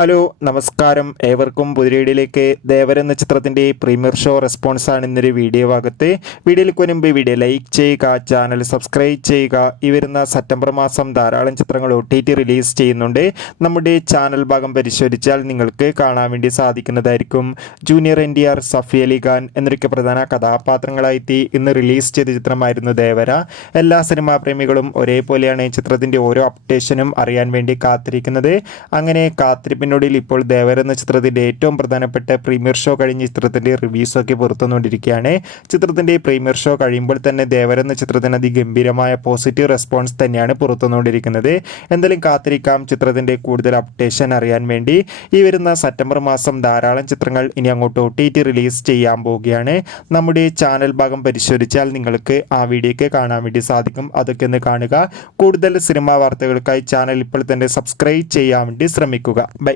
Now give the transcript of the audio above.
Hello നമസ്കാരം, ഏവർക്കും പുതിയ ദേവർ എന്ന ചിത്രത്തിൻ്റെ പ്രീമിയർ ഷോ റെസ്പോൺസാണ് ഇന്നൊരു വീഡിയോ ഭാഗത്ത്. വീഡിയോയിലേക്ക് മുൻപ് വീഡിയോ ലൈക്ക് ചെയ്യുക, ചാനൽ സബ്സ്ക്രൈബ് ചെയ്യുക. ഈ വരുന്ന സെപ്റ്റംബർ മാസം ധാരാളം ചിത്രങ്ങൾ OTT റിലീസ് ചെയ്യുന്നുണ്ട്. നമ്മുടെ ചാനൽ ഭാഗം പരിശോധിച്ചാൽ നിങ്ങൾക്ക് കാണാൻ വേണ്ടി സാധിക്കുന്നതായിരിക്കും. ജൂനിയർ NTR, സഫി അലി ഖാൻ എന്നൊക്കെ പ്രധാന കഥാപാത്രങ്ങളായി ഇന്ന് റിലീസ് ചെയ്ത ചിത്രമായിരുന്നു ദേവര. എല്ലാ സിനിമാ പ്രേമികളും ഒരേപോലെയാണ് ചിത്രത്തിൻ്റെ ഓരോ അപ്ഡേഷനും അറിയാൻ വേണ്ടി കാത്തിരിക്കുന്നത്. അങ്ങനെ കാത്തിരിപ്പിനൊടുവിൽ ഇപ്പോൾ ദേവർ എന്ന ചിത്രത്തിൻ്റെ ഏറ്റവും പ്രധാനപ്പെട്ട പ്രീമിയർ ഷോ കഴിഞ്ഞ് ചിത്രത്തിൻ്റെ റിവ്യൂസൊക്കെ പുറത്തുവന്നുകൊണ്ടിരിക്കുകയാണ്. ചിത്രത്തിൻ്റെ പ്രീമിയർ ഷോ കഴിയുമ്പോൾ തന്നെ ദേവർ എന്ന ചിത്രത്തിന് അതിഗംഭീരമായ പോസിറ്റീവ് റെസ്പോൺസ് തന്നെയാണ് പുറത്തുവന്നുകൊണ്ടിരിക്കുന്നത്. എന്തായാലും കാത്തിരിക്കാം ചിത്രത്തിൻ്റെ കൂടുതൽ അപ്ഡേഷൻ അറിയാൻ വേണ്ടി. ഈ വരുന്ന സെപ്റ്റംബർ മാസം ധാരാളം ചിത്രങ്ങൾ ഇനി അങ്ങോട്ട് OTT റിലീസ് ചെയ്യാൻ പോവുകയാണ്. നമ്മുടെ ചാനൽ ഭാഗം പരിശോധിച്ചാൽ നിങ്ങൾക്ക് ആ വീഡിയോയ്ക്ക് കാണാൻ വേണ്ടി സാധിക്കും. അതൊക്കെ ഒന്ന് കാണുക. കൂടുതൽ സിനിമാ വാർത്തകൾക്കായി ചാനൽ ഇപ്പോൾ തന്നെ സബ്സ്ക്രൈബ് ചെയ്യാൻ വേണ്ടി ശ്രമിക്കുക. ബൈ.